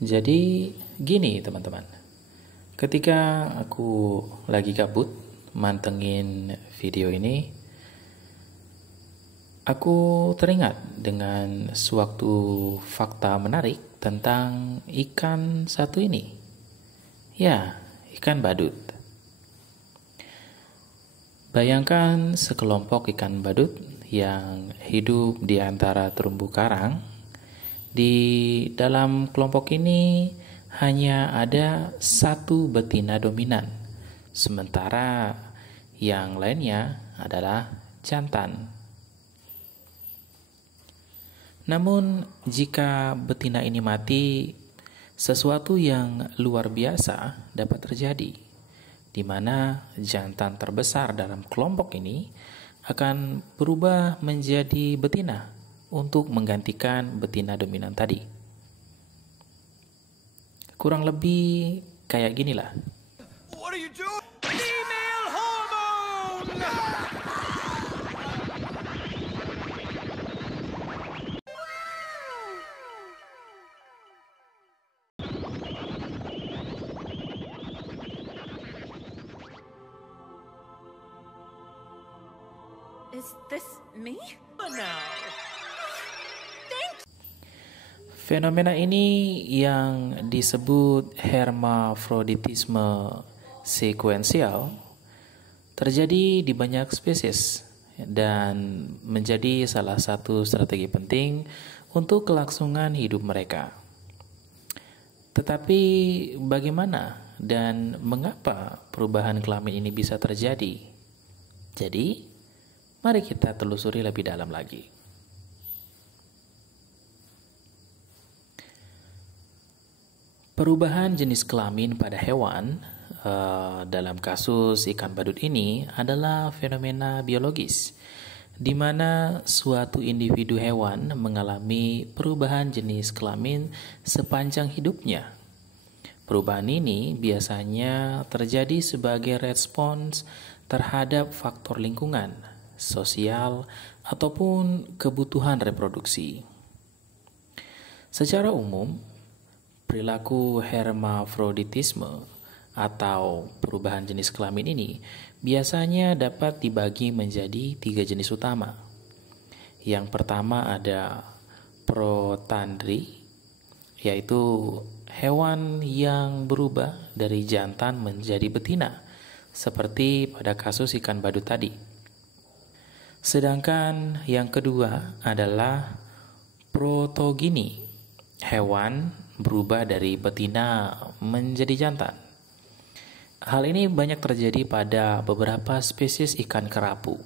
Jadi gini teman-teman, ketika aku lagi gabut mantengin video ini, aku teringat dengan suatu fakta menarik tentang ikan satu ini. Ya, ikan badut. Bayangkan sekelompok ikan badut yang hidup di antara terumbu karang. Di dalam kelompok ini hanya ada satu betina dominan, sementara yang lainnya adalah jantan. Namun, jika betina ini mati, sesuatu yang luar biasa dapat terjadi, di mana jantan terbesar dalam kelompok ini akan berubah menjadi betina untuk menggantikan betina dominan tadi. Kurang lebih kayak ginilah. What are you doing? Female hormone! Is this me? Now. Fenomena ini yang disebut hermafroditisme sekuensial terjadi di banyak spesies dan menjadi salah satu strategi penting untuk kelangsungan hidup mereka. Tetapi bagaimana dan mengapa perubahan kelamin ini bisa terjadi? Jadi, mari kita telusuri lebih dalam lagi. Perubahan jenis kelamin pada hewan dalam kasus ikan badut ini adalah fenomena biologis, di mana suatu individu hewan mengalami perubahan jenis kelamin sepanjang hidupnya. Perubahan ini biasanya terjadi sebagai respons terhadap faktor lingkungan, sosial, ataupun kebutuhan reproduksi. Secara umum, perilaku hermafroditisme atau perubahan jenis kelamin ini biasanya dapat dibagi menjadi 3 jenis utama. Yang pertama ada protandri, yaitu hewan yang berubah dari jantan menjadi betina, seperti pada kasus ikan badut tadi. Sedangkan yang kedua adalah protogini, hewan berubah dari betina menjadi jantan. Hal ini banyak terjadi pada beberapa spesies ikan kerapu.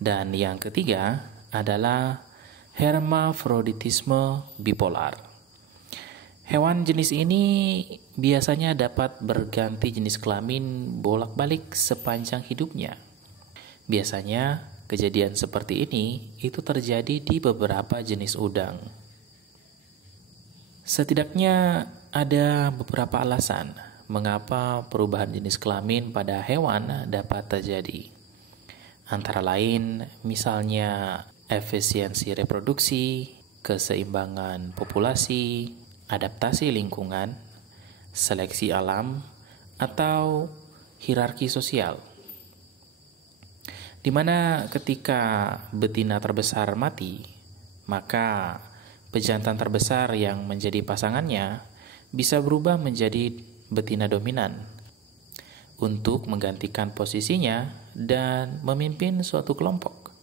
Dan yang ketiga adalah hermafroditisme bipolar. Hewan jenis ini biasanya dapat berganti jenis kelamin bolak-balik sepanjang hidupnya. Biasanya kejadian seperti ini itu terjadi di beberapa jenis udang. Setidaknya ada beberapa alasan mengapa perubahan jenis kelamin pada hewan dapat terjadi. Antara lain misalnya efisiensi reproduksi, keseimbangan populasi, adaptasi lingkungan, seleksi alam, atau hierarki sosial. Di mana ketika betina terbesar mati, maka pejantan terbesar yang menjadi pasangannya bisa berubah menjadi betina dominan untuk menggantikan posisinya dan memimpin suatu kelompok.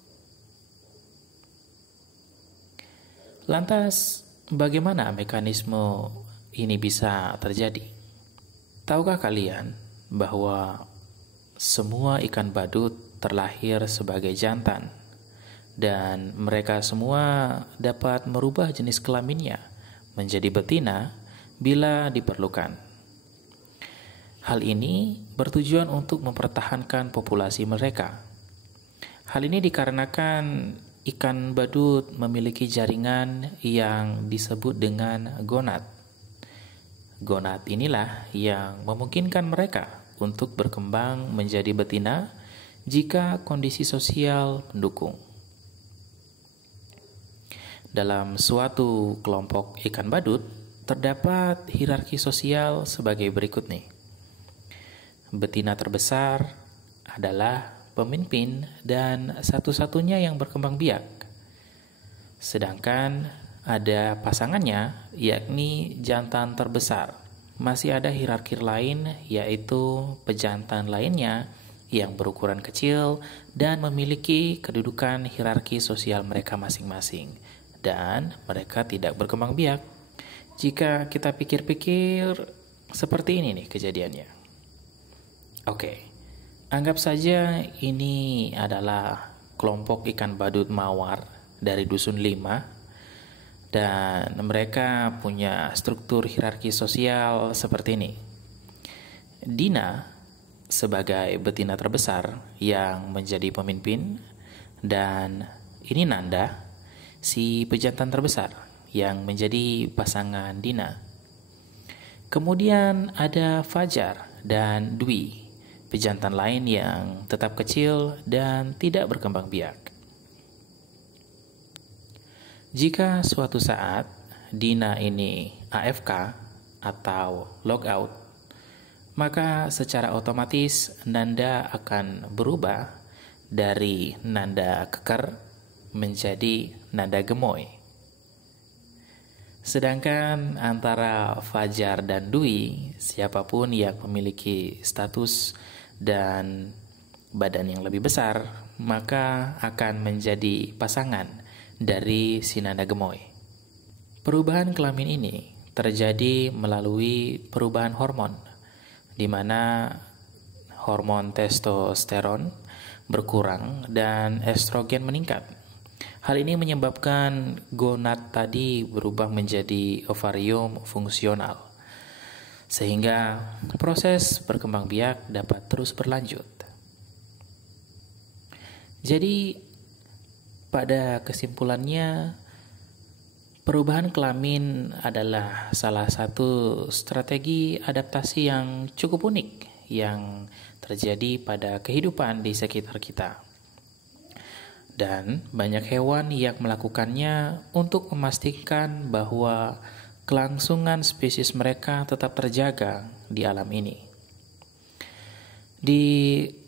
Lantas, bagaimana mekanisme ini bisa terjadi? Tahukah kalian bahwa semua ikan badut terlahir sebagai jantan? Dan mereka semua dapat merubah jenis kelaminnya menjadi betina bila diperlukan. Hal ini bertujuan untuk mempertahankan populasi mereka. Hal ini dikarenakan ikan badut memiliki jaringan yang disebut dengan gonad. Gonad inilah yang memungkinkan mereka untuk berkembang menjadi betina jika kondisi sosial mendukung. Dalam suatu kelompok ikan badut, terdapat hierarki sosial sebagai berikut nih. Betina terbesar adalah pemimpin dan satu-satunya yang berkembang biak. Sedangkan ada pasangannya, yakni jantan terbesar. Masih ada hierarki lain, yaitu pejantan lainnya yang berukuran kecil dan memiliki kedudukan hierarki sosial mereka masing-masing. Dan mereka tidak berkembang biak. Jika kita pikir-pikir, seperti ini nih kejadiannya. Oke, anggap saja ini adalah kelompok ikan badut mawar dari Dusun 5, dan mereka punya struktur hierarki sosial seperti ini. Dina sebagai betina terbesar yang menjadi pemimpin, dan ini Nanda, si pejantan terbesar yang menjadi pasangan Dina. Kemudian ada Fajar dan Dwi, pejantan lain yang tetap kecil dan tidak berkembang biak. Jika suatu saat Dina ini AFK atau logout, maka secara otomatis Nanda akan berubah dari Nanda keker menjadi Nanda gemoy. Sedangkan antara Fajar dan Dwi, siapapun yang memiliki status dan badan yang lebih besar, maka akan menjadi pasangan dari si Nanda gemoy. Perubahan kelamin ini terjadi melalui perubahan hormon, di mana hormon testosteron berkurang dan estrogen meningkat. Hal ini menyebabkan gonad tadi berubah menjadi ovarium fungsional, sehingga proses berkembang biak dapat terus berlanjut. Jadi, pada kesimpulannya, perubahan kelamin adalah salah satu strategi adaptasi yang cukup unik yang terjadi pada kehidupan di sekitar kita. Dan banyak hewan yang melakukannya untuk memastikan bahwa kelangsungan spesies mereka tetap terjaga di alam ini. Di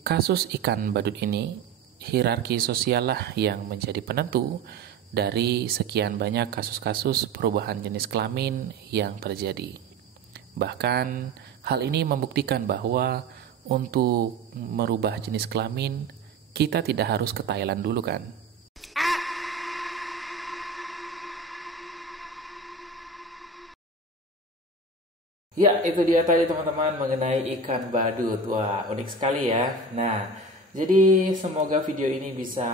kasus ikan badut ini, hierarki sosial lah yang menjadi penentu dari sekian banyak kasus-kasus perubahan jenis kelamin yang terjadi. Bahkan hal ini membuktikan bahwa untuk merubah jenis kelamin, kita tidak harus ke Thailand dulu kan? Ya, itu dia tadi teman-teman mengenai ikan badut. Wah, unik sekali ya. Nah, jadi semoga video ini bisa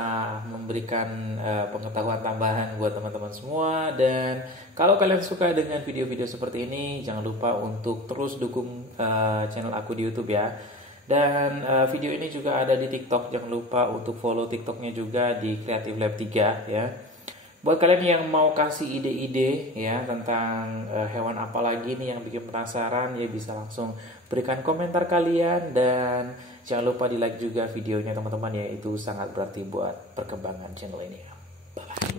memberikan pengetahuan tambahan buat teman-teman semua. Dan kalau kalian suka dengan video-video seperti ini, jangan lupa untuk terus dukung channel aku di YouTube ya. Dan video ini juga ada di TikTok. Jangan lupa untuk follow TikToknya juga di Creative Lab 3 ya. Buat kalian yang mau kasih ide-ide ya tentang hewan apa lagi nih yang bikin penasaran, ya bisa langsung berikan komentar kalian. Dan jangan lupa di like juga videonya teman-teman ya, itu sangat berarti buat perkembangan channel ini. Bye bye.